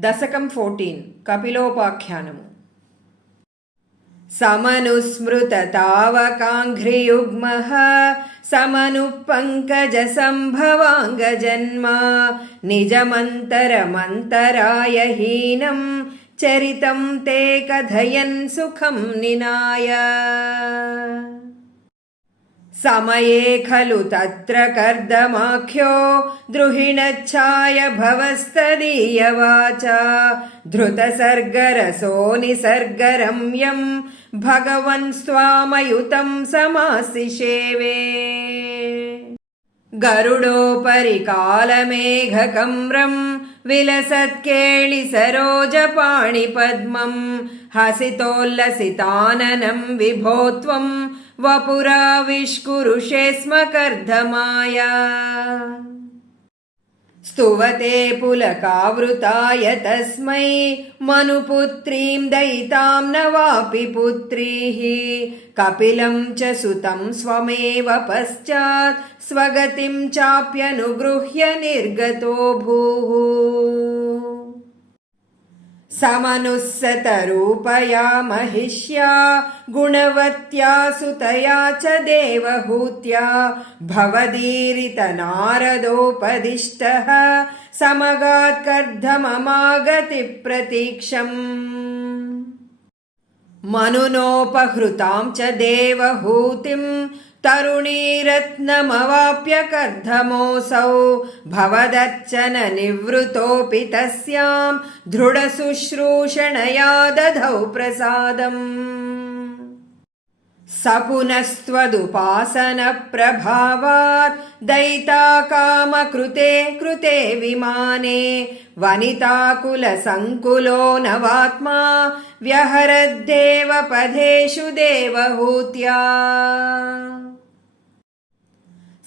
दशकं 14 कपिलोपाख्यानमु समनुस्मृततावकाङ्घ्रियुग्मः समनुपङ्कजसम्भवाङ्गजन्मा निजमन्तरमन्तराय हीनं चरितं ते कथयन् सुखं निनाय समये खलु तत्र कर्दमाख्यो द्रुहिणच्छाय भवस्तदीयवाचा धृतसर्गरसो निसर्गरम्यं भगवन् स्वामयुतं समासिषेवे गरुडोपरि कालमेघकम्रं विलसत्केळि सरोजपाणिपद्मं हसितोल्लसिताननं विभो त्वं वपुराविष्कुरुषे स्म कर्धमाया स्तुवते पुलकावृताय तस्मै मनुपुत्रीं दयितां न वापि पुत्रीः कपिलं च सुतं स्वमेव पश्चात् स्वगतिं चाप्यनुगृह्य निर्गतो भूः समनुस्सतरूपया महिष्या गुणवत्या सुतया च देवहूत्या भवदीरितनारदोपदिष्टः समगात् कर्दममागतिप्रतीक्षम् मनुनोपहृतां च देवहूतिं तरुणीरत्नमवाप्य कर्धमोऽसौ भवदर्चन निवृतोऽपि तस्यां दृढशुश्रूषणया दधौ प्रसादम् स पुनस्त्वदुपासनप्रभावात् दयिता कामकृते कृते विमाने वनिताकुलसङ्कुलो नवात्मा व्यहरद्देवपदेषु देवहूत्या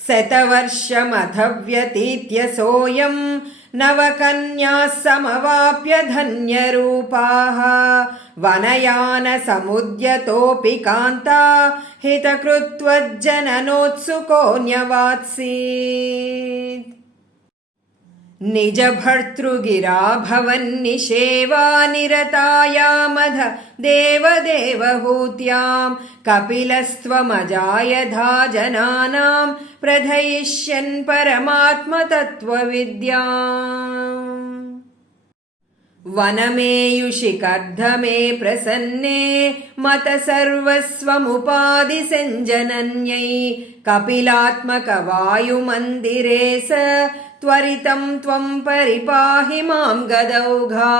शतवर्षमथव्यतीत्य सोऽयं नवकन्याः समवाप्य धन्यरूपाः वनयानसमुद्यतोऽपि कान्ता हितकृत्वज्जननोत्सुकोऽन्यवात्सीत् निजभर्तृगिरा भवन्निषेवा निरतायामध देवदेवहूत्यां कपिलस्त्वमजायधा जनानां प्रथयिष्यन् परमात्मतत्त्वविद्याम् वनमेयुषि कर्धमे प्रसन्ने मत सर्वस्वमुपादिसेञ्जनन्यै कपिलात्मकवायुमन्दिरे स त्वरितं त्वं परिपाहि मां गदौघा।